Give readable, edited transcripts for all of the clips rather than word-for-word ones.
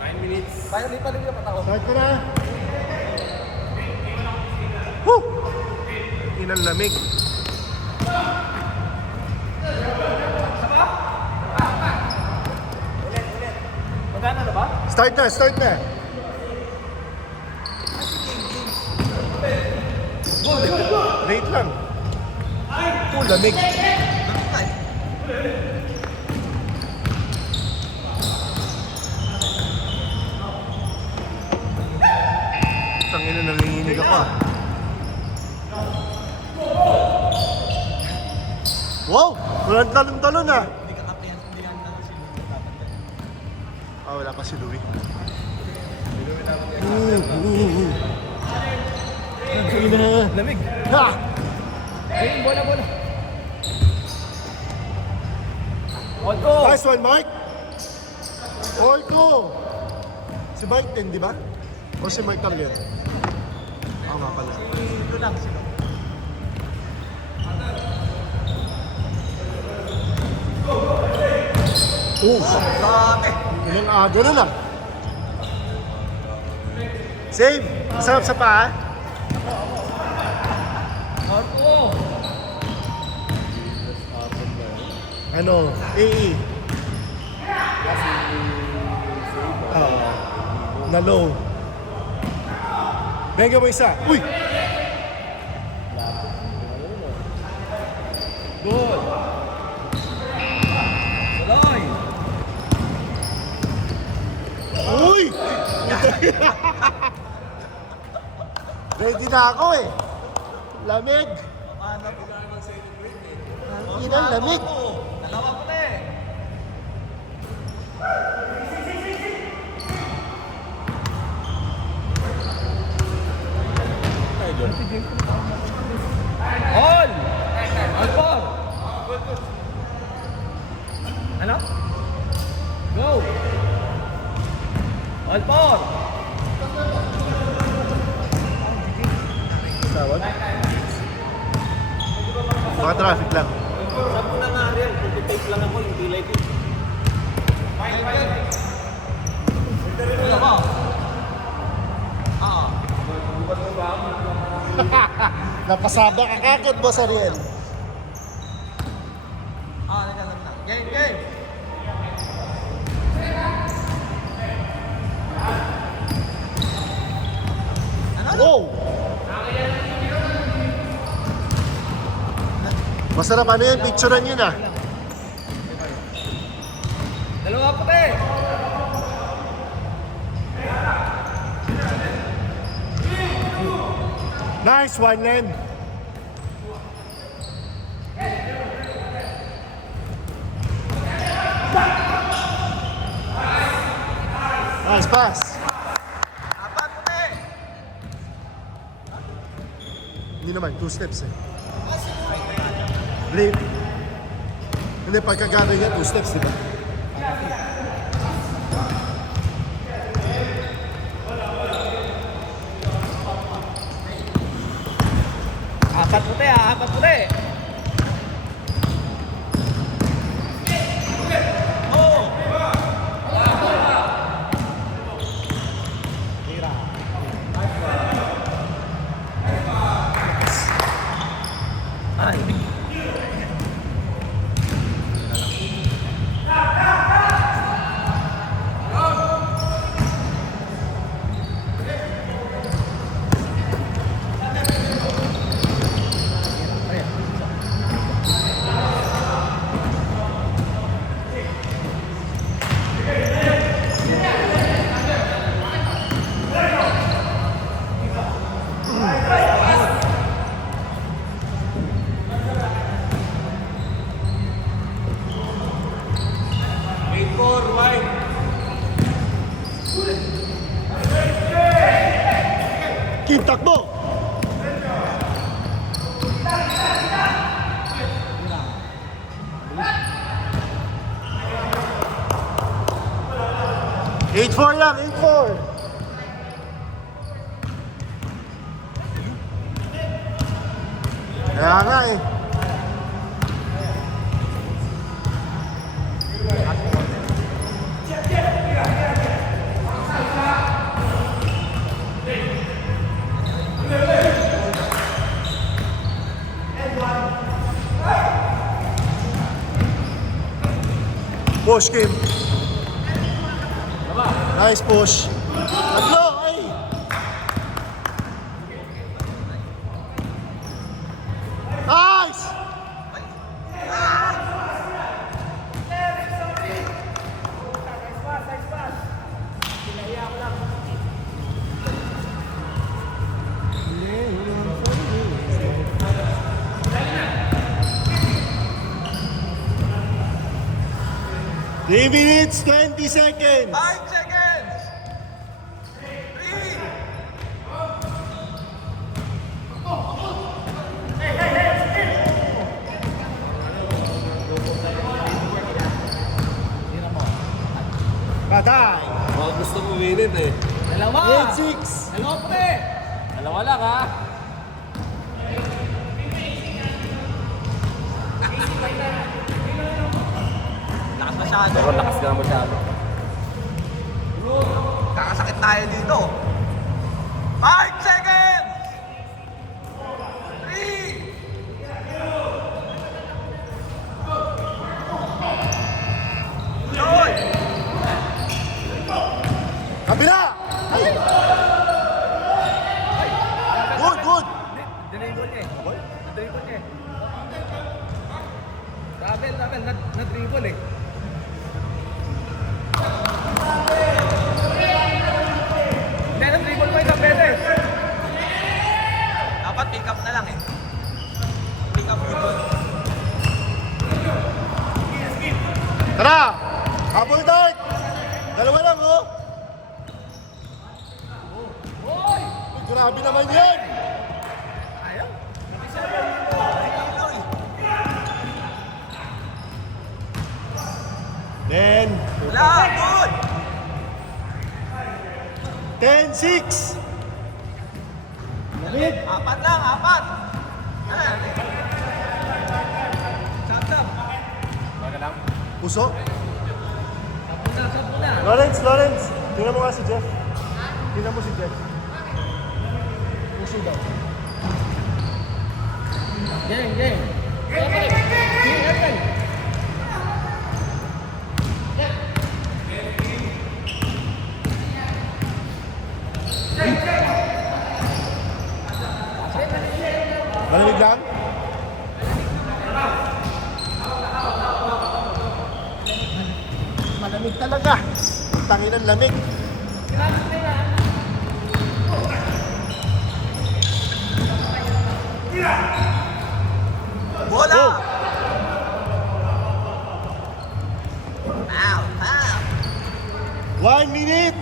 9 minutes. Kaya lipa yung mata ko. Start ko na. Woo! Inang lamig. Magana na ba? Start na, start na. Late lang. Oh, lamig. Tangina, nanginginig ako ah. Wow! Walang talon-talon ah. Hindi ka kapihan, hindi ka natin si Louie dapat. Ah, wala pa si Louie. Lamig. Ha! Ayun, bola. Otto! Nice one, Mike! All ko! Si Mike din, di ba? O si Mike Target? Oo nga pala. Ito lang sila. Oh! Dami! Ilang aga na lang. Save! Masarap sa paa. Otto! Ano? AE. Na low. Bega mo isa. Uy! Good! Saloy! Uy! Ready na ako eh. Lamig. Paano po ka mag-celebrate eh? Ang inang lamig. Dalawa ko na eh! All! All four! Ano? Go! All four! Tawag? Baka traffic lang. Saan mo na nga rin? Pag-tape lang ako, hindi like it. Ano ba? Napasaba ka kagad, Boss Ariel. Game! Wow! Masarap ano yun, picturean yun ah. Dalawa po eh! Nice one, Len. Nice pass. Apat po eh! Hindi naman, 2 steps eh. Late. Hindi, pagkagano'n niya, 2 steps, di ba? Apat po eh! Kim, takbo! Eight four lang, 8-4. Kaya nga eh. push, Kim. Nice push. Tatlo, ay! Nice! Three minutes, 20 seconds. 5 seconds! 3! Patay. Baka gusto mo minute eh. Dalawa! 8-6. Dalawa pre! Dalawa lang ha. Lakas masyado. Pero lakas ka masyado. Kakasakit tayo dito. 5 seconds! 3! Joy! Kabila! Ay! Good, good! Dribble niya eh. Dribble niya eh. Double, na-dribble eh. Hindi, na-dribble mo isang beses. Dapat pick up na lang eh. Pick up football. Tara! Apple dart! Dalawa lang, oh! Uy, grabe naman yan! Ayaw. Then, Wala! Good! 10-6! Lamig! Apat lang, apat! Ano? Sab-sab. Puso? Sabon na. Lawrence! Tingnan mo nga si Jeff. Tingnan mo si Jeff. Puso daw. Game. Game. Malamig lang? Malamig talaga. Tangin ng lamig. Bola! Go! Ow! Ow! 1 minute!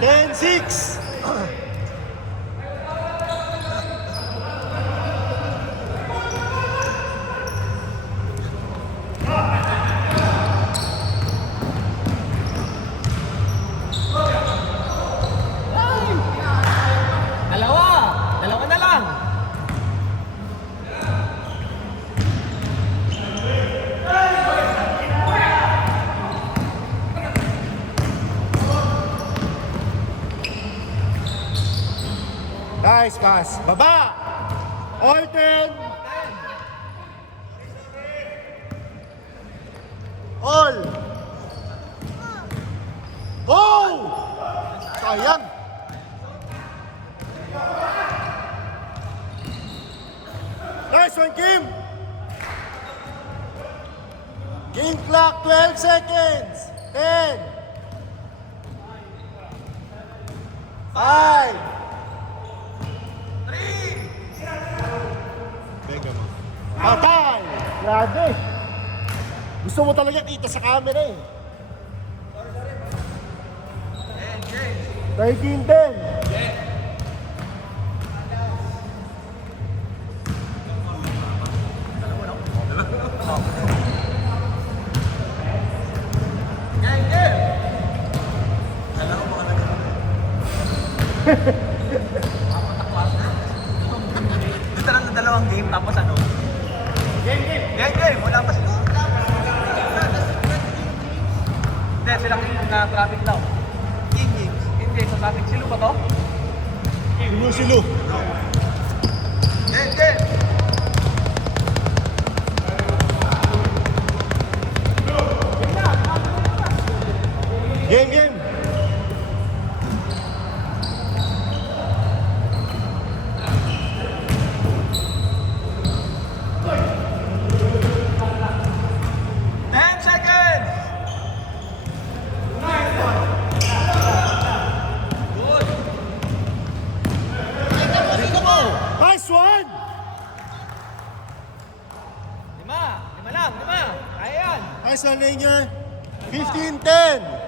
10-6! Dalawa na lang. Nice pass. Baba! All 10! All! Oh! Sayang! Nice one, Kim! Game clock, 12 seconds! 10! 5! 3! Patay! Grabe! Gusto mo talaga kita sa camera eh. Game! 13-10. Game! Dalawa mo ka na dito. Dito lang na dalawang game, tapos ano? Game! Wala pa sila. Hindi, silang na traffic daw. Game. Hindi, sa traffic. Silo ba to? Silu-silu. Game! Game, game. Ten seconds! Nice one! Lima lang, lima. Kaya yan. Nice one, Rainier. 15-10.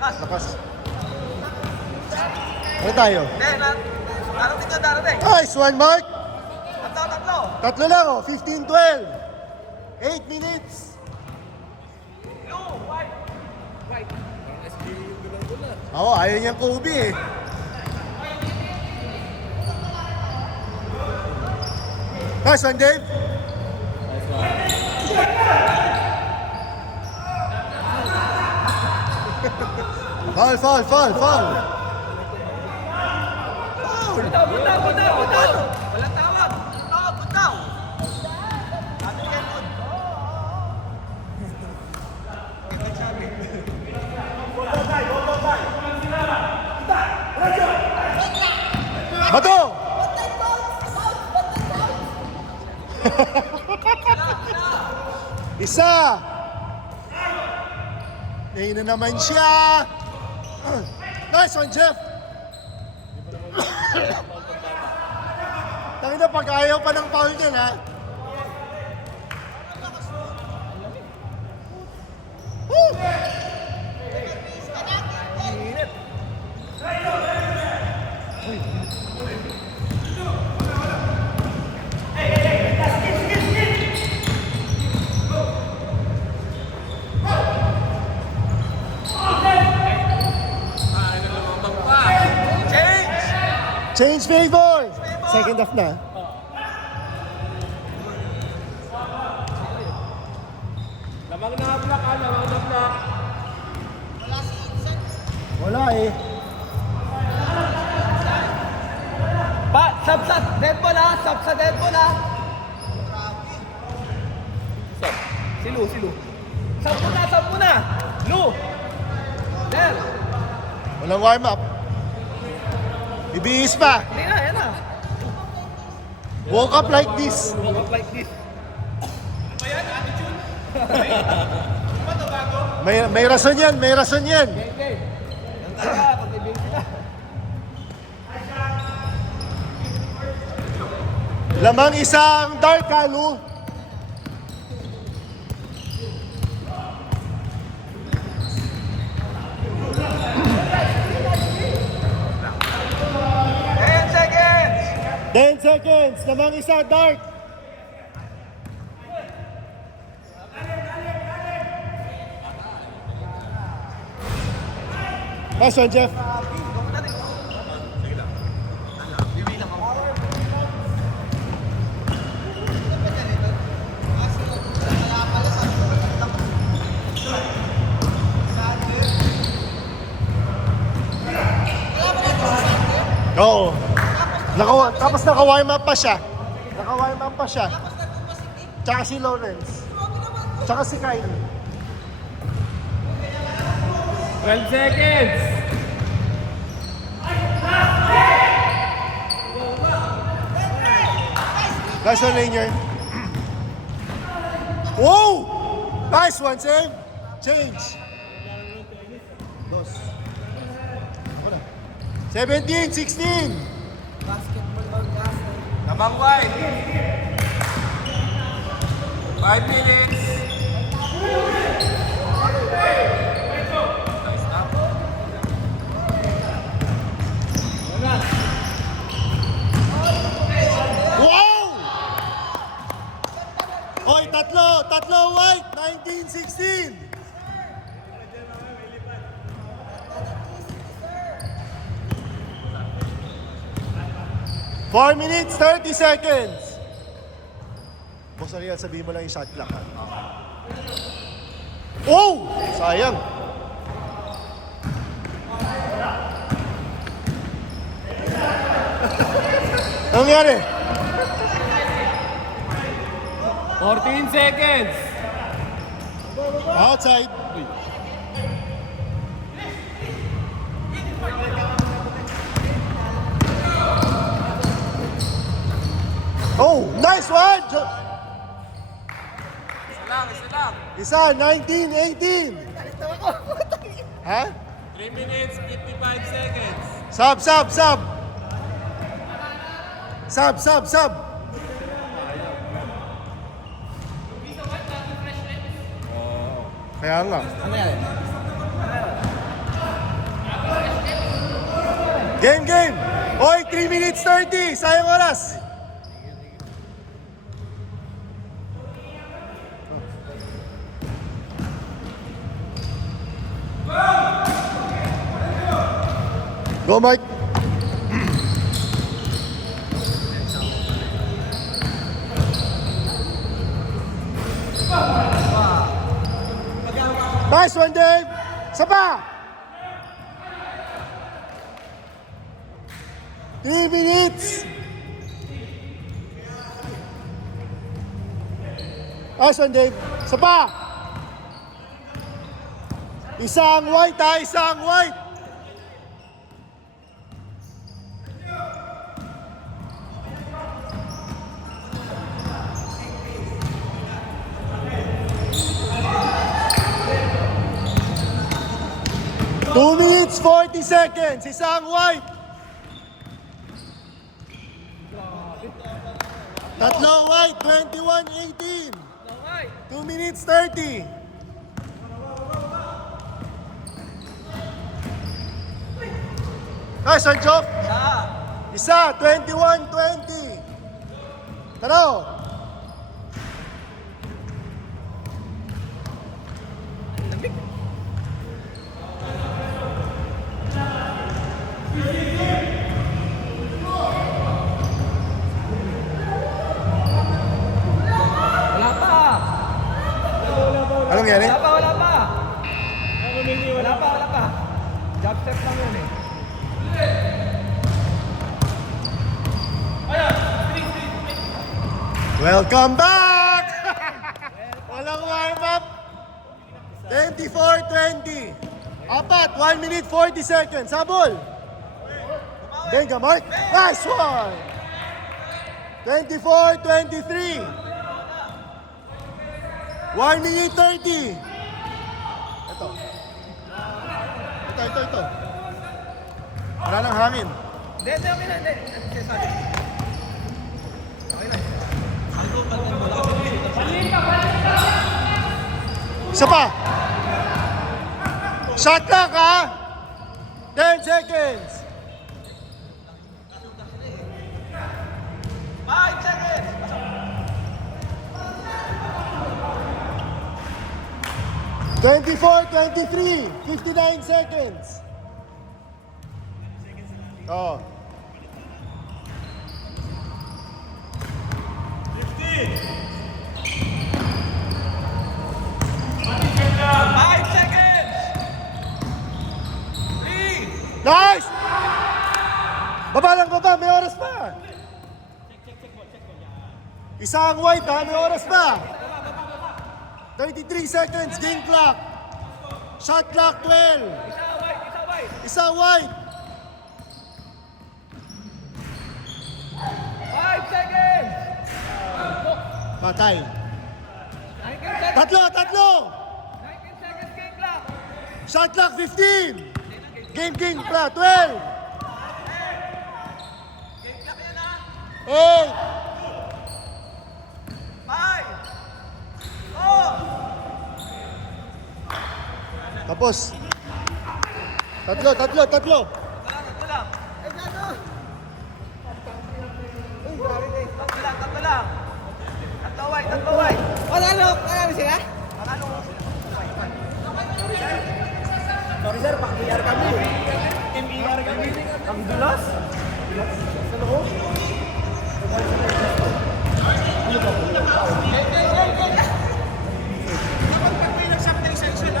Lakas. Ano tayo? Darating ka, darating. Nice one, Mark. Tatlo. Tatlo lang, oh. 15-12. 8 minutes. Oo, ayaw niyang Kobe eh. Nice one, Dave. Foul. Butaw. Walang tawag. Butaw. Sabi niya nun. Bato! Isa! May na naman siya! Nice one, Jeff! Tangina, pag ayaw pa ng foul din, ha? Woo! Change favor! Second half na. Lamang na block, lamang na block. Wala eh. Sub sa dead ball ha. Sub sa dead ball ha. Si Lu. Sub mo na. Lu. There. Walang warm up. Ibihis pa. Hindi na, yan na. Woke up like this. Walk up like this. May rason yan, may rason yan. Okay. Yan talaga, pag ibig sila. Lamang isang dark Kalu. Ten seconds. 10 seconds. Lamang isa dark. Nice one, Jeff. Oo. Tapos naka-warm up pa siya. Naka-warm up pa siya. Tsaka si Lawrence. Tsaka si Kylie. 12 seconds. Nice one, Rainier. Whoa! Nice one, save. Change. Dos. Ako na. 17, 16. Lamang wide. 5 minutes. Nice up. Wow! Oy, tatlo white. 19, 16. Four minutes, 30 seconds. Boss Ariel, sabihin mo lang yung shot clock. Ha? Oh! Sayang. Anong nangyari? 14 seconds. Outside. Oh, nice one! Isa lang. Isa, 19, 18. Ha? 3 minutes, 55 seconds. Sub, sub, sub. Sub, sub, sub. Kaya nga. Ano yan? Game, game. Oy, 3 minutes 30. Sayang oras. Go, Mike. Nice one, Dave. Sapa. 3 minutes. Nice one, Dave. Sapa. Isang white, ha? Isang white. Two minutes, 40 seconds. Isang white. Tatlo white, 21-18. 2 minutes, 30. Nice one, Chop. Isa, 21-20. Taro. Wala pa. Anong nangyari? Wala pa, wala pa. Wala pa, wala pa. Job set lang yun eh. Welcome back! Walang warm up. 24-20. Apat, 1 minute 40 seconds. Habol. Benga, Mark. Nice one. 24-23. 1 minute 30. Ito. Ito. Wala nang hangin. Hindi, okay na, hindi. Sorry. Isa pa. Shot clock, ha? 10 seconds. 5 seconds! 24-23. 59 seconds. Oh. 5 seconds! 3! Nice! Baba lang, baba. May oras pa. Isang white, ha? May oras pa. 33 seconds. Game clock. Shot clock, 12. Isang white. 5 seconds! Patay. 19 seconds! Tatlo! 19 seconds game clock! Shot clock, 15. Game pa, 12. 8. 5! 4! Tapos. Tatlo. Ito lang. Tatlo lang. Tatlo white. Panalo sila? Sorry sir, pang-ER kami. Team ER kami. Ang dulas. Sa loob.